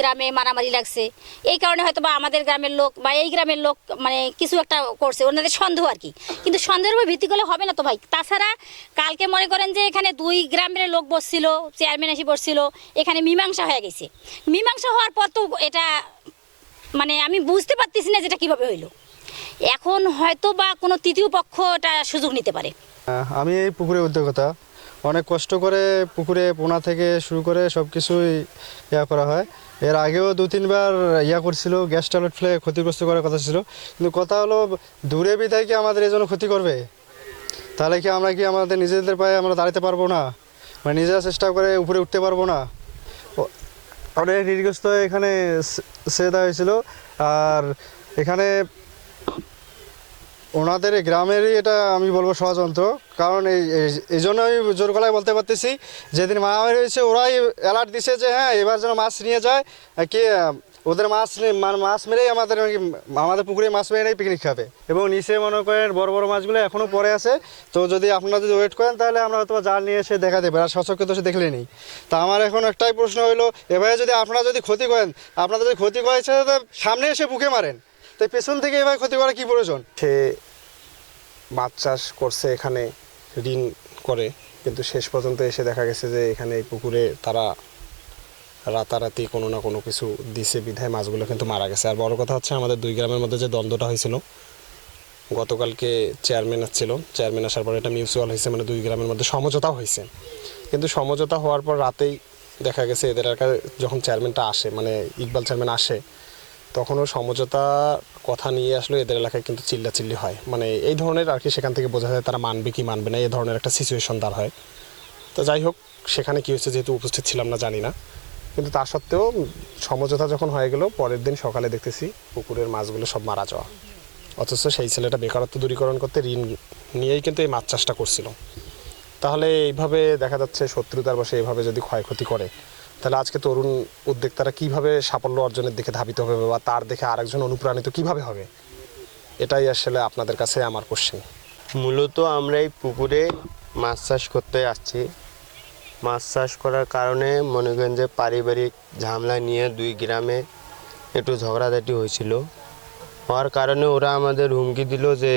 গ্রামে মারামারি লাগছে। এই কারণে হয়তো বা আমাদের গ্রামের লোক বা এই গ্রামের লোক মানে কিছু একটা করছে, ওনাদের সন্দেহ আর কি। কিন্তু সন্দেহের উপর ভিত্তি করলে হবে না তো ভাই। তাছাড়া কালকে মনে করেন যে এখানে দুই গ্রামের লোক বসছিল, চেয়ারম্যান এসে বসছিল, এখানে মীমাংসা হয়ে গেছে। মীমাংসা হওয়ার পর তো এটা মানে আমি বুঝতে পারতেছি না যেটা কীভাবে হইল। এখন হয়তো বা কোনো তৃতীয় পক্ষ এটা সুযোগ নিতে পারে। আমি এই পুকুরে উদ্যোক্তা। অনেক কষ্ট করে পুকুরে, পোনা থেকে শুরু করে সব কিছুই ইয়া করা হয়। এর আগেও দু তিনবার ইয়া করছিল, গ্যাস ট্যাবলেট ফেলে ক্ষতিগ্রস্ত করার কথা ছিল। কিন্তু কথা হলো, দূরে বিধায় কি আমাদের এই জন্য ক্ষতি করবে? তাহলে কি আমরা কি আমাদের নিজেদের পায়ে আমরা দাঁড়াতে পারব না? মানে নিজেরা চেষ্টা করে উপরে উঠতে পারব না? অনেক হয়ে এখানে সে- সে দেওয়া হয়েছিল। আর এখানে ওনাদের গ্রামেরই এটা আমি বলব ষড়যন্ত্র। কারণ এই এই- জন্য আমি জোর গলায় বলতে পারতেছি, যেদিন মারামারি হয়েছে ওরাই অ্যালার্ট দিছে যে হ্যাঁ এবার যেন মাছ নিয়ে যায়। কি ওদের মাছ মানে মাছ মেরেই আমাদের আমাদের পুকুরে মাছ মেরে নেই পিকনিক খাবে। এবং নিচে মনে করেন বড় বড় মাছগুলো এখনও পরে আছে। তো যদি আপনারা যদি ওয়েট করেন, তাহলে আমরা হয়তো জাল নিয়ে এসে দেখা দেবে। আর সচক্ষে তো সে দেখলে নেই। তা আমার এখন একটাই প্রশ্ন হইল এভাবে যদি আপনারা যদি ক্ষতি করেন, আপনারা যদি ক্ষতি করেছে সামনে এসে বুকে মারেন। তো পেছন থেকে এভাবে ক্ষতি করা কি প্রয়োজন? সে মাছ চাষ করছে এখানে, ঋণ করে, কিন্তু শেষ পর্যন্ত এসে দেখা গেছে যে এখানে এই পুকুরে তারা রাতারাতি কোনো না কোনো কিছু দিছে, বিধায় মাছগুলো কিন্তু মারা গেছে। আর বড় কথা হচ্ছে আমাদের দুই গ্রামের মধ্যে যে দ্বন্দ্বটা হয়েছিল, গতকালকে চেয়ারম্যান আসছিল চেয়ারম্যান আসার পর এটা মিউচুয়াল হয়েছে মানে দুই গ্রামের মধ্যে সমঝোতাও হয়েছে। কিন্তু সমঝোতা হওয়ার পর রাতেই দেখা গেছে এদের এলাকায় যখন চেয়ারম্যানটা আসে মানে ইকবাল চেয়ারম্যান আসে তখনও সমঝোতা কথা নিয়ে আসলে এদের এলাকায় কিন্তু চিল্লাচিল্লি হয়। মানে এই ধরনের আর কি সেখান থেকে বোঝা যায় তারা মানবে কি মানবে না, এই ধরনের একটা সিচুয়েশন দাঁড় হয়। তো যাই হোক, সেখানে কী হচ্ছে যেহেতু উপস্থিত ছিলাম না, জানি না। কিন্তু তা সত্ত্বেও সমঝোতা যখন হয়ে গেল, পরের দিন সকালে দেখতেছি পুকুরের মাছগুলো সব মারা যাওয়া। অথচ সেই ছেলেটা বেকারত্ব দূরীকরণ করতে ঋণ নিয়েই কিন্তু এই মাছ চাষটা করছিল। তাহলে এইভাবে দেখা যাচ্ছে শত্রুতার বসে এইভাবে যদি ক্ষয়ক্ষতি করে তাহলে আজকে তরুণ উদ্যোক্তারা কীভাবে সাফল্য অর্জনের দিকে ধাবিত হবে বা তার দেখে আরেকজন অনুপ্রাণিত কীভাবে হবে? এটাই আসলে আপনাদের কাছে আমার কোশ্চেন মূলত আমরা এই পুকুরে মাছ চাষ করতে আসছি। মাছ চাষ করার কারণে মনে করেন যে পারিবারিক ঝামেলা নিয়ে দুই গ্রামে একটু ঝগড়াঝাটি হয়েছিল। হওয়ার কারণে ওরা আমাদের হুমকি দিল যে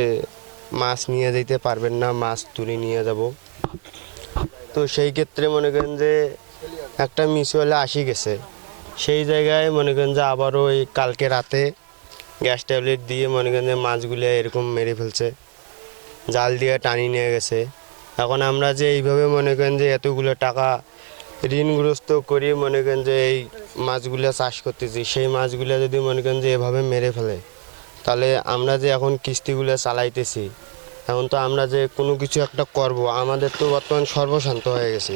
মাছ নিয়ে যেতে পারবেন না, মাছ তুলে নিয়ে যাব। তো সেই ক্ষেত্রে মনে করেন যে একটা মিউচুয়ালে আসি গেছে। সেই জায়গায় মনে করেন যে আবারও ওই কালকে রাতে গ্যাস ট্যাবলেট দিয়ে মনে করেন যে মাছগুলো এরকম মেরে ফেলছে। জাল দিয়ে টানি নিয়ে গেছে। এখন আমরা যে এইভাবে মনে করেন যে এতগুলো টাকা ঋণগ্রস্ত করি মনে করেন যে এই মাছগুলো চাষ করতেছি, সেই মাছগুলো যদি মনে করেন যে এভাবে মেরে ফেলে, তাহলে আমরা যে এখন কিস্তিগুলো চালাইতেছি, এখন তো আমরা যে কোনো কিছু একটা করব, আমাদের তো বর্তমান সর্বশান্ত হয়ে গেছি।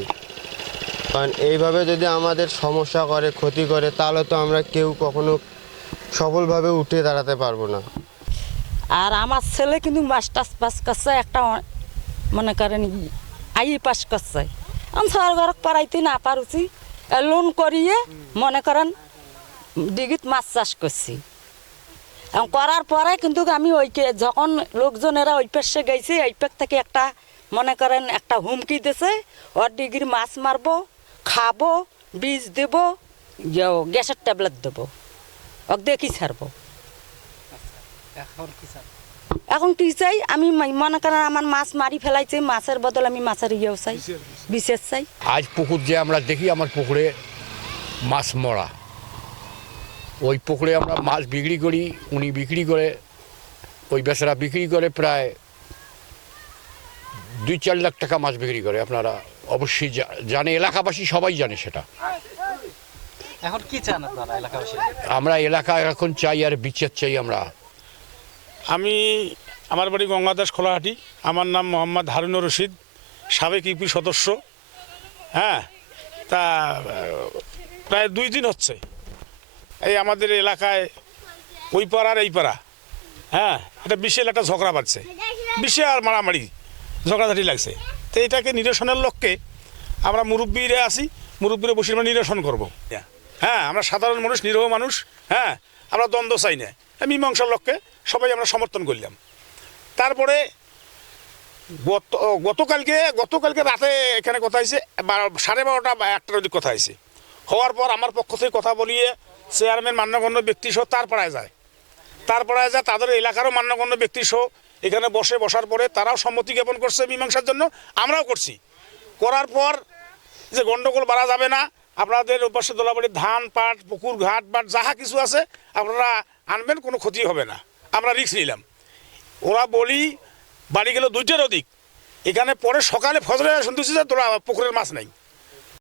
কারণ এইভাবে যদি আমাদের সমস্যা করে, ক্ষতি করে, তাহলে তো আমরা কেউ কখনো সফলভাবে উঠে দাঁড়াতে পারব না। আর আমার ছেলে কিন্তু মাস্টার্স পাস করছে, একটা মনে করেন আই পাস করছে। আমি সরকার পড়াইতে না পারছি লোন করিয়ে মনে করেন ডিগিত মাছ চাষ করছি করার পরে কিন্তু আমি ওইকে যখন লোকজনেরা ওই পাশে গেছে ওই থেকে একটা মনে করেন একটা হুমকি দিছে, ওর ডিগ্রি মাছ মারবো খাব বীজ দেবো গ্যাসের ট্যাবলেট দেবো। ওকে দেখি ছাড়বো? এখন কি চাই? আমি মনে করেন আমার মাছ মারি ফেলাইছে মাছের বদল আমি মাছের ইয়েও চাই বিশেষ চাই। আজ পুকুর যে আমরা দেখি আমার পুকুরে মাছ মরা। ওই পুকুরে আমরা মাছ বিক্রি করি উনি বিক্রি করে ওই বেচারা বিক্রি করে প্রায় দুই চার লাখ টাকা মাছ বিক্রি করে আপনারা অবশ্যই জানে এলাকাবাসী সবাই জানে সেটা। এখন কি চান আপনারা এলাকাবাসী আমরা এলাকায় এখন চাই আর বিচার চাই আমরা। আমি আমার বাড়ি গঙ্গাদাস খোলাহাটি। আমার নাম মোহাম্মদ হারুনুর রশিদ সাবেক ইউপি সদস্য। হ্যাঁ তা প্রায় দুই দিন হচ্ছে। এই আমাদের এলাকায় ওই পাড়ার এই পাড়া। হ্যাঁ এটা বিশাল একটা ঝগড়া বাড়ছে। বিশাল মারামারি ঝগড়াঝাটি লাগছে। তো এটাকে নিরসনের লক্ষ্যে আমরা মুরব্বীরা আসি মুরব্বীরা বসে আমরা নিরসন করব। হ্যাঁ আমরা সাধারণ মানুষ নিরহ মানুষ হ্যাঁ আমরা দ্বন্দ্ব চাই না। মীমাংসার লক্ষ্যে সবাই আমরা সমর্থন করলাম। তারপরে গত গতকালকে গতকালকে রাতে এখানে কথা হয়েছে সাড়ে বারোটা বা একটার অধিক কথা হয়েছে। হওয়ার পর আমার পক্ষ থেকে কথা বলিয়ে চেয়ারম্যান মান্যগণ্য ব্যক্তি সহ তার পাড়ায় যায়। তার পাড়ায় যায় তাদের এলাকারও মান্যগণ্য ব্যক্তি সহ এখানে বসে, বসার পরে তারাও সম্মতি জ্ঞাপন করছে মীমাংসার জন্য, আমরাও করছি। করার পর যে গন্ডগোল বাড়া যাবে না, আপনাদের ওপাশে দোলাবাড়ির ধান পাট, পুকুর, ঘাট, বাট যাহা কিছু আছে, আপনারা আনবেন, কোনো ক্ষতি হবে না। আমরা রিস্ক নিলাম। ওরা বলি, বাড়ি গেল দুইটার অধিক এখানে পরে সকালে ফজরে শুনতেছি যে তোরা পুকুরের মাছ নাই।